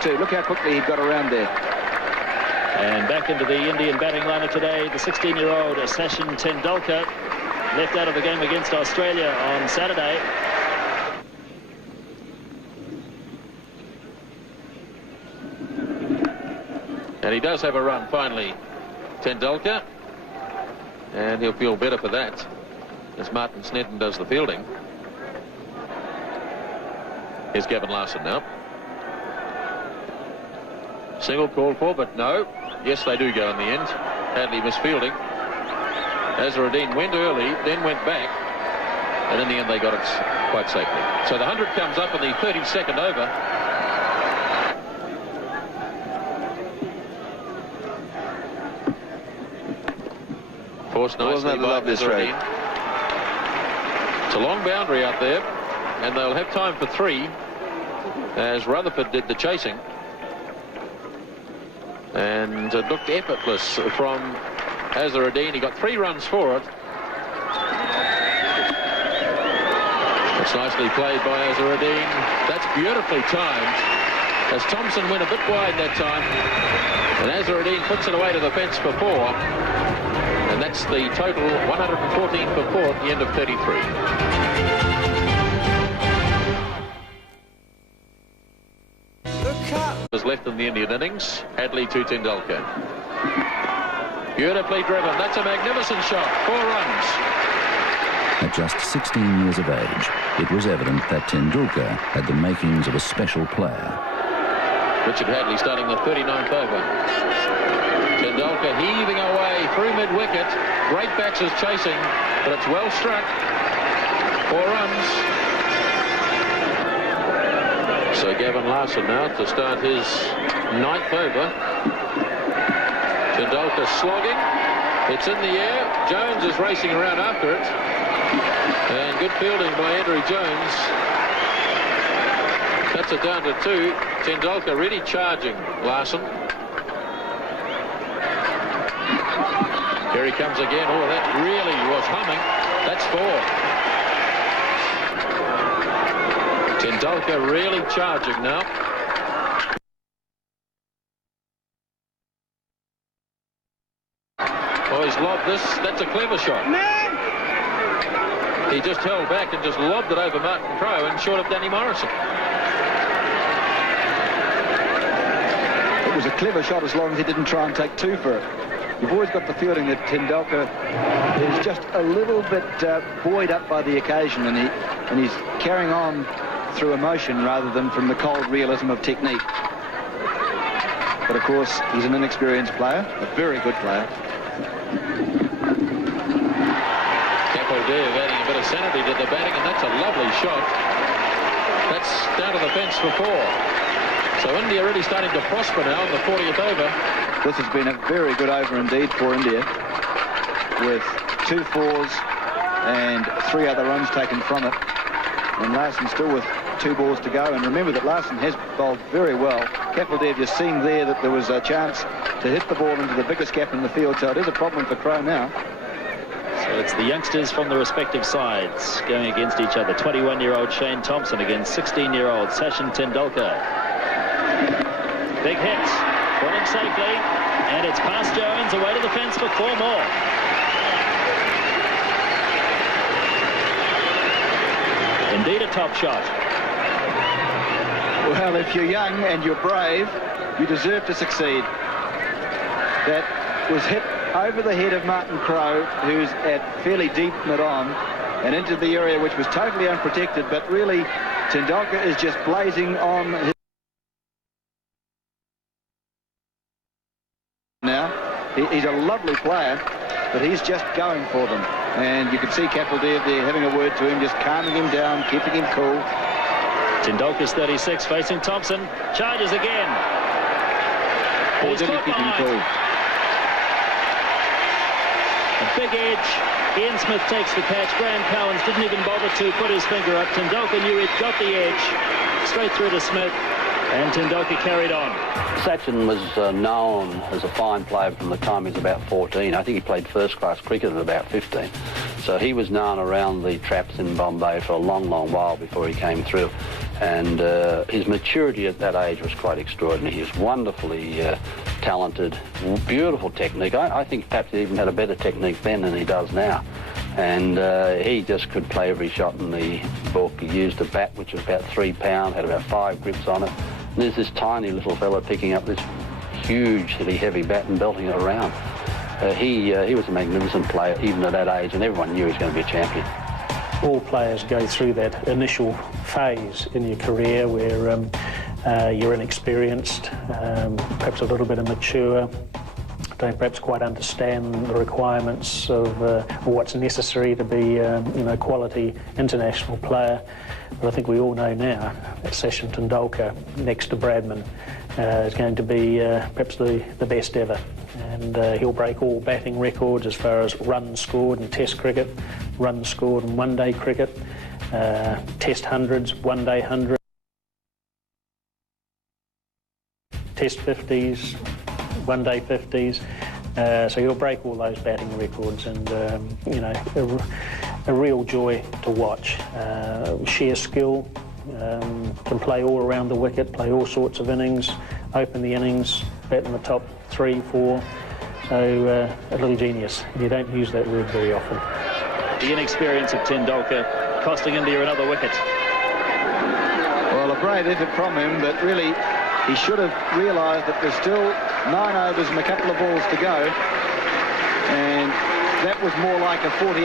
too. Look how quickly he got around there. And back into the Indian batting lineup today, the 16-year-old Sachin Tendulkar, left out of the game against Australia on Saturday. And he does have a run finally, Tendulkar, and he'll feel better for that as Martin Snedden does the fielding. Here's Gavin Larson now. Single called for, but no. Yes, they do go in the end. Hadley misfielding. Azharuddin went early, then went back, and in the end they got it quite safely. So the 100 comes up in the 32nd over. Forced nicely by Azharuddin. It's a long boundary out there, and they'll have time for 3 as Rutherford did the chasing. And it looked effortless from Azharuddin. He got 3 runs for it. It's nicely played by Azharuddin. That's beautifully timed, as Thompson went a bit wide that time, and Azharuddin puts it away to the fence for 4. And that's the total, 114 for 4 at the end of 33. Was left in the Indian innings. Hadley to Tendulkar. Beautifully driven. That's a magnificent shot. 4 runs. At just 16 years of age, it was evident that Tendulkar had the makings of a special player. Richard Hadley starting the 39th over. Tendulkar heaving away through mid-wicket. Great backs chasing, but it's well struck. 4 runs. So Gavin Larson now to start his 9th over. Tendulkar slogging. It's in the air. Jones is racing around after it. And good fielding by Andrew Jones. That's it down to 2. Tendulkar really charging Larson. Here he comes again. Oh, that really was humming. That's 4. Tendulkar really charging now. Oh, he's lobbed this. That's a clever shot. He just held back and just lobbed it over Martin Crowe and short of Danny Morrison. It was a clever shot as long as he didn't try and take 2 for it. You've always got the feeling that Tendulkar is just a little bit buoyed up by the occasion, and he's carrying on through emotion rather than from the cold realism of technique. But of course, he's an inexperienced player, a very good player. Kapildev adding a bit of sanity to the batting, and that's a lovely shot. That's down to the fence for 4. So India really starting to prosper now in the 40th over. This has been a very good over indeed for India, with 2 4s and 3 other runs taken from it. And Larson still with 2 balls to go. And remember that Larson has bowled very well. Kapildev, you've seen there that there was a chance to hit the ball into the biggest gap in the field. So it is a problem for Crowe now. So it's the youngsters from the respective sides going against each other. 21-year-old Shane Thompson against 16-year-old Sachin Tendulkar. Big hit. Brought in safely. And it's past Jones, away to the fence for 4 more. Indeed a top shot. Well, if you're young and you're brave, you deserve to succeed. That was hit over the head of Martin Crowe, who's at fairly deep mid-on, and into the area which was totally unprotected, but really Tendulkar is just blazing on his... Now, he's a lovely player, but he's just going for them. And you can see Kapildev there having a word to him, just calming him down, keeping him cool. Tendulkar's 36, facing Thompson. Charges again. Or did he keep him cool? A big edge. Ian Smith takes the catch. Graham Cowans didn't even bother to put his finger up. Tendulkar knew he'd got the edge. Straight through to Smith. And Tendulkar carried on. Sachin was known as a fine player from the time he was about 14. I think he played first-class cricket at about 15. So he was known around the traps in Bombay for a long, long while before he came through. And his maturity at that age was quite extraordinary. He was wonderfully talented, beautiful technique. I think perhaps he even had a better technique then than he does now. And he just could play every shot in the book. He used a bat which was about 3 pounds, had about 5 grips on it. And there's this tiny little fella picking up this hugely heavy bat and belting it around. He was a magnificent player even at that age, and everyone knew he was going to be a champion. All players go through that initial phase in your career where you're inexperienced, perhaps a little bit immature, don't perhaps quite understand the requirements of what's necessary to be a quality international player. But I think we all know now that Sachin Tendulkar, next to Bradman, is going to be perhaps the best ever. And he'll break all batting records as far as runs scored in Test cricket, runs scored in one-day cricket, Test hundreds, one-day hundreds, Test 50s, one-day 50s. So he'll break all those batting records, and a real joy to watch. Sheer skill, can play all around the wicket, play all sorts of innings, open the innings, bat in the top 3, 4. So a little genius. You don't use that word very often. The inexperience of Tendulkar costing India another wicket. Well, a brave effort from him, but really he should have realised that there's still 9 overs and a couple of balls to go, and that was more like a 48.